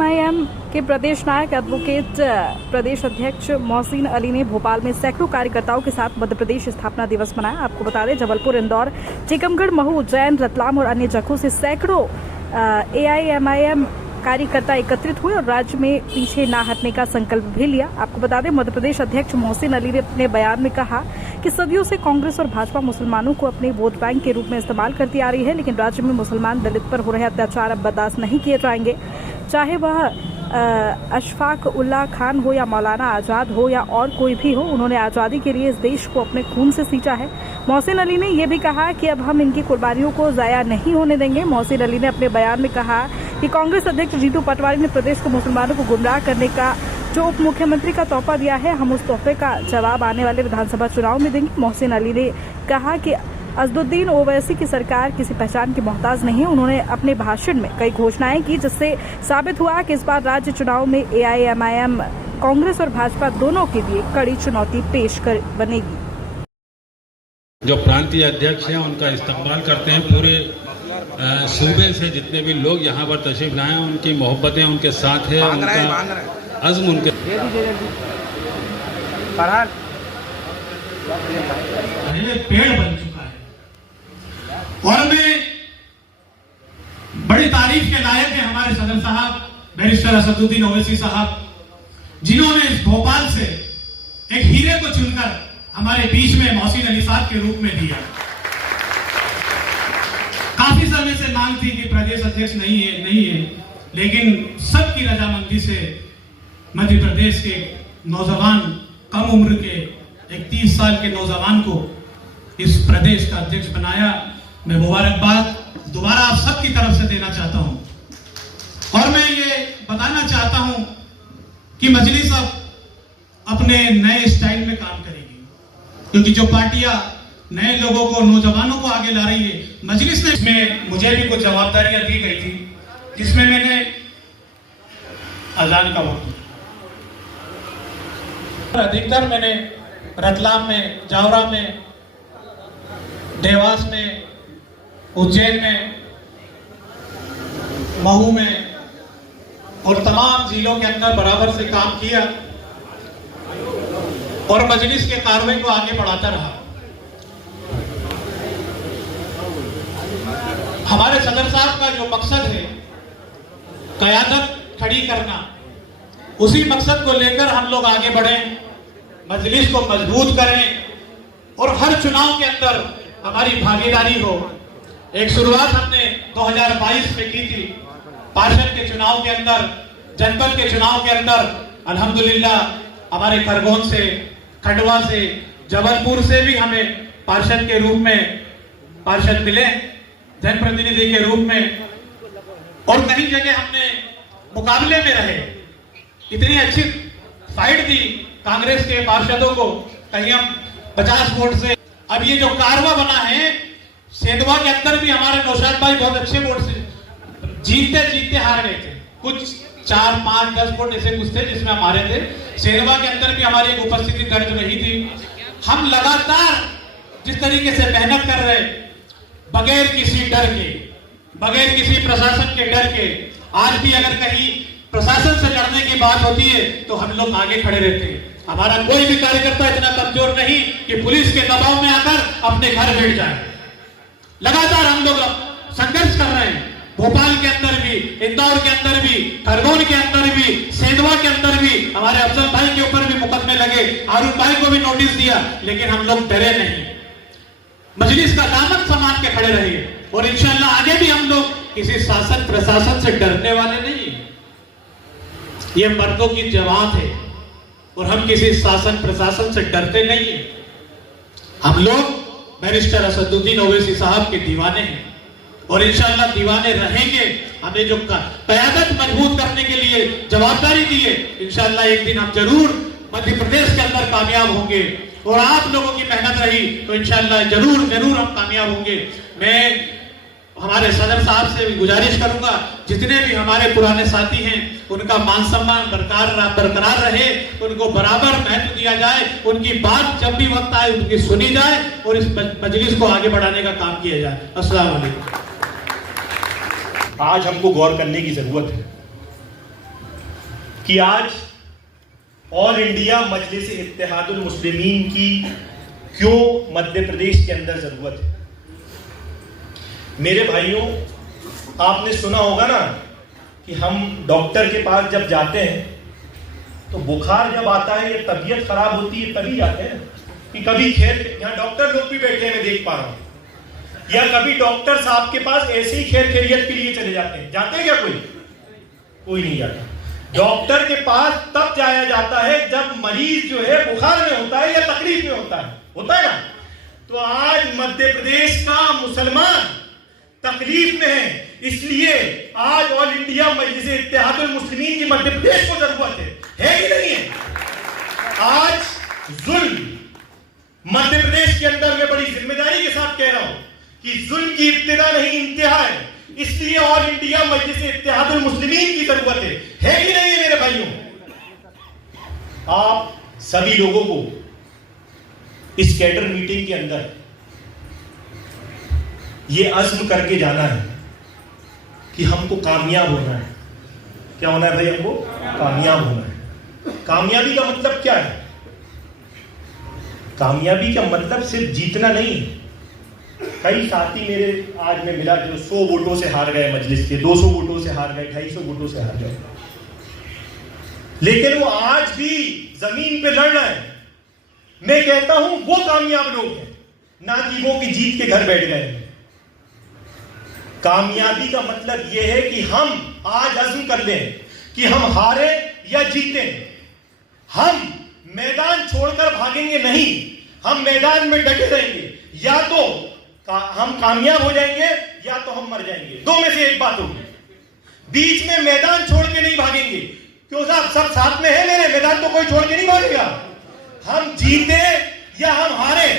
AIMIM के प्रदेश नायक advocate प्रदेश अध्यक्ष मोहसिन अली ने भोपाल में सैकड़ों कार्यकर्ताओं के साथ मध्य प्रदेश स्थापना दिवस मनाया। आपको बता दें, जबलपुर, इंदौर, टीकमगढ़, महू, उज्जैन, रतलाम और अन्य जगहों से सैकड़ों एआईएमआईएम कार्यकर्ता एकत्रित हुए और राज्य में पीछे न हटने का संकल्प भी लिया। आपको बता दें, मध्य प्रदेश अध्यक्ष मोहसिन अली ने अपने बयान में कहा कि सदियों से कांग्रेस और भाजपा मुसलमानों को अपने वोट बैंक के रूप में इस्तेमाल करती आ रही है, लेकिन राज्य में मुसलमान दलित पर हो रहे अत्याचार अब बर्दाश्त नहीं किए जाएंगे। चाहे वह अशफाक उल्लाह खान हो या मौलाना आजाद हो या और कोई भी हो, उन्होंने आज़ादी के लिए इस देश को अपने खून से सींचा है। मोहसिन अली ने यह भी कहा कि अब हम इनकी कुर्बानियों को ज़ाया नहीं होने देंगे। मोहसिन अली ने अपने बयान में कहा कि कांग्रेस अध्यक्ष जीतू पटवारी ने प्रदेश को मुसलमानों को गुमराह करने का जो उप मुख्यमंत्री का तोहफा दिया है, हम उस तोहफे का जवाब आने वाले विधानसभा चुनाव में देंगे। मोहसिन अली ने कहा कि असदुद्दीन ओवैसी की सरकार किसी पहचान की मोहताज नहीं है। उन्होंने अपने भाषण में कई घोषणाएं की, जिससे साबित हुआ कि इस बार राज्य चुनाव में एआईएमआईएम कांग्रेस और भाजपा दोनों के लिए कड़ी चुनौती पेश कर बनेगी। जो प्रांतीय अध्यक्ष हैं उनका इस्तेमाल करते हैं। पूरे सूबे से जितने भी लोग यहाँ पर तशरीफ लाए हैं, उनकी मोहब्बतें उनके साथ है, उनका अज़्म उनके पेड़ बन चुका है। और मैं बड़ी तारीफ के लायक है हमारे सदर साहब बैरिस्टर असदुद्दीन ओवैसी साहब, जिन्होंने इस भोपाल से एक हीरे को चुनकर हमारे बीच में मोहसिन अली साहब के रूप में दिया। काफी समय से मांग थी कि प्रदेश अध्यक्ष नहीं है, लेकिन सबकी रजामंदी से मध्य प्रदेश के नौजवान, कम उम्र के एक 30 साल के नौजवान को इस प्रदेश का अध्यक्ष बनाया। मैं मुबारकबाद दोबारा आप सबकी तरफ से देना चाहता हूं। और मैं ये बताना चाहता हूं कि मजलिस अब अपने नए स्टाइल में काम करेगी, क्योंकि जो पार्टियां नए लोगों को, नौजवानों को आगे ला रही है, मजलिस ने इसमें मुझे भी कुछ जवाबदारियां दी गई थी, जिसमें मैंने अजान का वक्त अधिकतर मैंने रतलाम में, जावरा में, देवास में, उज्जैन में, महू में और तमाम जिलों के अंदर बराबर से काम किया और मजलिस के कार्रवाई को आगे बढ़ाता रहा। हमारे सदर साहब का जो मकसद है क़यादत खड़ी करना, उसी मकसद को लेकर हम लोग आगे बढ़ें, मजलिस को मजबूत करें और हर चुनाव के अंदर हमारी भागीदारी हो। एक शुरुआत हमने 2022 में की थी, पार्षद के चुनाव के अंदर, जनपद के चुनाव के अंदर। अल्हम्दुलिल्लाह हमारे खरगोन से, खंडवा से, जबलपुर से भी हमें पार्षद के रूप में पार्षद मिले, जनप्रतिनिधि के रूप में। और कई जगह हमने मुकाबले में रहे, इतनी अच्छी फाइट दी कांग्रेस के पार्षदों को, कहीं हम 50 वोट से। अब ये जो कारवा बना है, सेंधवा के अंदर भी हमारे नौशाद भाई बहुत अच्छे वोट से जीतते हार गए थे। कुछ 4, 5, 10 वोट ऐसे कुछ थे जिसमें हम हारे थे। सेंधवा के अंदर भी हमारी उपस्थिति दर्ज रही थी। हम लगातार जिस तरीके से मेहनत कर रहे, बगैर किसी डर के, बगैर किसी प्रशासन के डर के, आज भी अगर कहीं प्रशासन से लड़ने की बात होती है तो हम लोग आगे खड़े रहते हैं। हमारा कोई भी कार्यकर्ता इतना कमजोर नहीं कि पुलिस के दबाव में आकर अपने घर बैठ जाए। लगातार हम लोग संघर्ष कर रहे हैं। भोपाल के अंदर भी, इंदौर के अंदर भी, खरगोन के अंदर भी, सेंधवा के अंदर भी हमारे अफजल भाई के ऊपर भी मुकदमे लगे, हारून भाई को भी नोटिस दिया, लेकिन हम लोग डरे नहीं, मजलिस का दामन संभाल के खड़े रहे। और इंशाअल्लाह आगे भी हम लोग किसी शासन प्रशासन से डरने वाले नहीं। ये मर्दों की जमात है और हम किसी शासन प्रशासन से डरते नहीं है। हम लोग बैरिस्टर असदुद्दीन ओवैसी साहब के दीवाने हैं और इंशाअल्लाह दीवाने रहेंगे। हमें जो क़यादत मजबूत करने के लिए जवाबदारी दी है, इंशाअल्लाह एक दिन हम जरूर मध्य प्रदेश के अंदर कामयाब होंगे। और आप लोगों की मेहनत रही तो इंशाअल्लाह जरूर हम कामयाब होंगे। मैं हमारे सदर साहब से भी गुजारिश करूंगा, जितने भी हमारे पुराने साथी हैं उनका मान सम्मान बरकरार रहे, उनको बराबर महत्व दिया जाए, उनकी बात जब भी वक्त आए उनकी सुनी जाए और इस मजलिस को आगे बढ़ाने का काम किया जाए। अस्सलाम वालेकुम। आज हमको गौर करने की जरूरत है कि आज ऑल इंडिया मजलिस इत्तेहादुल मुस्लिमीन की क्यों मध्य प्रदेश के अंदर जरूरत है। मेरे भाइयों, आपने सुना होगा ना कि हम डॉक्टर के पास जब जाते हैं तो बुखार जब आता है या तबीयत खराब होती है तभी जाते हैं, कि कभी यहाँ डॉक्टर लोग भी बैठे हैं, मैं देख पा रहा हूं, या कभी डॉक्टर साहब के पास ऐसे ही खैरियत के लिए चले जाते हैं। जाते हैं क्या कोई नहीं जाता। डॉक्टर के पास तब जाया जाता है जब मरीज जो है बुखार में होता है या तकलीफ में होता है ना। तो आज मध्य प्रदेश का मुसलमान तकलीफ में है, इसलिए आज ऑल इंडिया मजलिस इत्तेहादुल मुस्लिमीन की मध्य प्रदेश को जरूरत है कि नहीं है। आज जुल्म मध्य प्रदेश के अंदर मैं बड़ी जिम्मेदारी के साथ कह रहा हूं कि जुल्म की इब्तिदा नहीं इंतहा है, इसलिए ऑल इंडिया मजलिस इत्तेहादुल मुस्लिमीन की जरूरत है कि नहीं है मेरे भाइयों। आप सभी लोगों को इस कैडर मीटिंग के अंदर यह अज़्म करके जाना है कि हमको कामयाब होना है। क्या होना है भाई? हमको कामयाब होना है। कामयाबी का मतलब क्या है? कामयाबी का मतलब सिर्फ जीतना नहीं है। कई साथी मेरे आज में मिला जो 100 वोटों से हार गए, मजलिस के 200 वोटों से हार गए, 250 वोटों से हार गए, लेकिन वो आज भी जमीन पे लड़ रहे हैं। मैं कहता हूं वो कामयाब लोग हैं, ना कि वो की जीत के घर बैठ गए हैं। कामयाबी का मतलब यह है कि हम आज अज़्म कर लें कि हम हारे या जीते, हम मैदान छोड़कर भागेंगे नहीं, हम मैदान में डटे रहेंगे। या तो हम कामयाब हो जाएंगे या तो हम मर जाएंगे, दो में से एक बात होगी। बीच में मैदान छोड़ के नहीं भागेंगे। क्यों साहब, सब साथ में है मेरे, मैदान तो कोई छोड़ के नहीं भागेगा। हम जीते या हम हारे,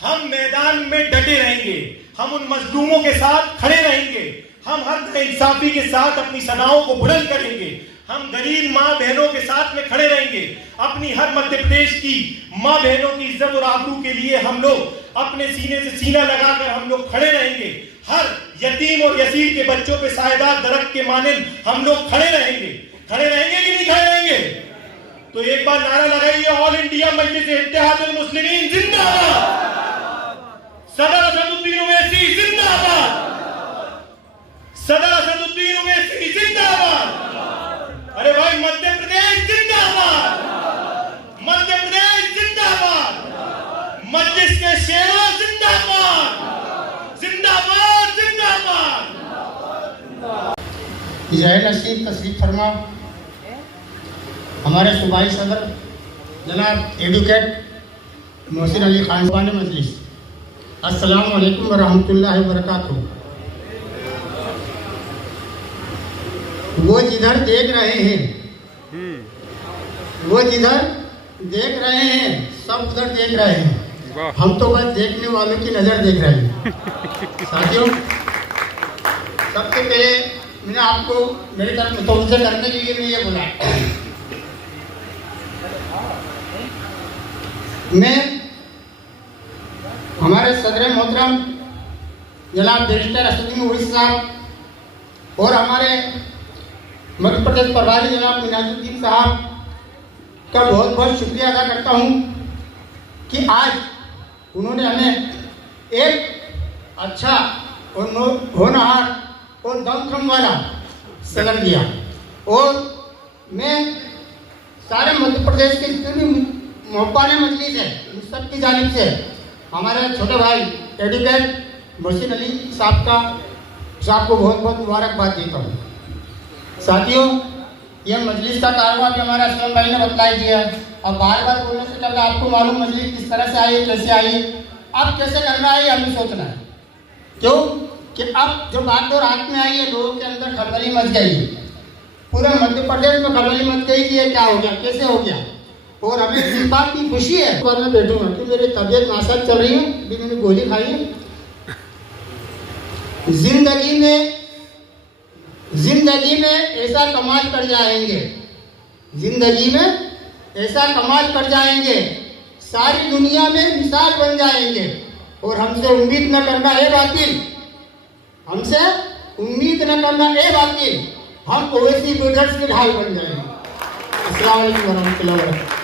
हम मैदान में डटे रहेंगे, हम उन मजलूमों के साथ खड़े रहेंगे, हम हर इंसाफी के साथ अपनी सनाओं को बुलंद करेंगे, हम गरीब माँ बहनों के साथ में खड़े रहेंगे। अपनी हर मध्य प्रदेश की माँ बहनों की इज्जत और आबरू के लिए हम लोग अपने सीने से सीना लगाकर हम लोग खड़े रहेंगे। हर यतीम और यसीर के बच्चों पे सायेदार दरख्त के मानिंद हम लोग खड़े रहेंगे। खड़े रहेंगे कि नहीं खड़े रहेंगे? तो एक बार नारा लगाइए, ऑल इंडिया मजलिस इत्तेहादुल मुस्लिमीन जिंदाबाद, सदर असदुद्दीन ओवैसी जिंदाबाद, सदर असदुद्दीन ओवैसी जिंदाबाद। अरे भाई, मध्य प्रदेश जिंदाबाद, मध्य प्रदेश जिंदाबाद, मजलिस के शेरों जिंदाबाद, जिंदाबाद जिंदाबाद। इजहार नसीब तशरीफ फरमा हमारे सूबाई सदर जनाब एडवोकेट मोहसिन अली खान साहब मजलिस। अस्सलाम वालेकुम व रहमतुल्लाहि व बरकातुहू। वो जिधर देख रहे हैं, वो जिधर देख रहे हैं, सब उधर देख रहे हैं। हम तो बस देखने वालों की नज़र देख रहे हैं। साथियों, सबसे पहले मैंने आपको मेरी तरफ मुतवज्जो करने के लिए मैं ये बोला, मैं हमारे सदर मोहतरम जनाब बैरिस्टर असदुद्दीन ओवैसी साहब और हमारे मध्य प्रदेश प्रभारी जनाब मिनाजुद्दीन साहब का बहुत बहुत शुक्रिया अदा करता हूँ कि आज उन्होंने हमें एक अच्छा और होनहार और दमखम वाला सदर दिया। और मैं सारे मध्य प्रदेश के जितने भी मोहब्बान मजलिस है, उन सब की जानिब से हमारे छोटे भाई एडवोकेट मोहसिन अली साहब को बहुत बहुत मुबारकबाद देता हूँ। साथियों, यह मजलिस का कारोबार भी हमारे असलम भाई ने बतलाई दिया। अब बार बार बोलने से पहले आपको मालूम मजलिस किस तरह से आई है, कैसे आई है, अब कैसे करना है हमें सोचना है। क्यों कि अब जो बागडोर हाथ में आई है, लोगों के अंदर खलबली मच गई है, पूरे मध्य प्रदेश में खलबली मच गई कि ये क्या हो गया, कैसे हो गया। और हमें इस बात की खुशी है और मैं बैठूंगा कि मेरी तबीयत नासाज चल रही है, अभी मैंने गोली खाई है। जिंदगी में ऐसा कमाल कर जाएंगे, जिंदगी में ऐसा कमाल कर जाएंगे, सारी दुनिया में मिसाल बन जाएंगे। और हमसे उम्मीद न करना है बातिल, हमसे उम्मीद न करना है बातिल, हम ओवैसी ब्रदर्स के ढाल बन जाएंगे। अस्सलाम वालेकुम वरहमतुल्लाहि वबरकातुहू।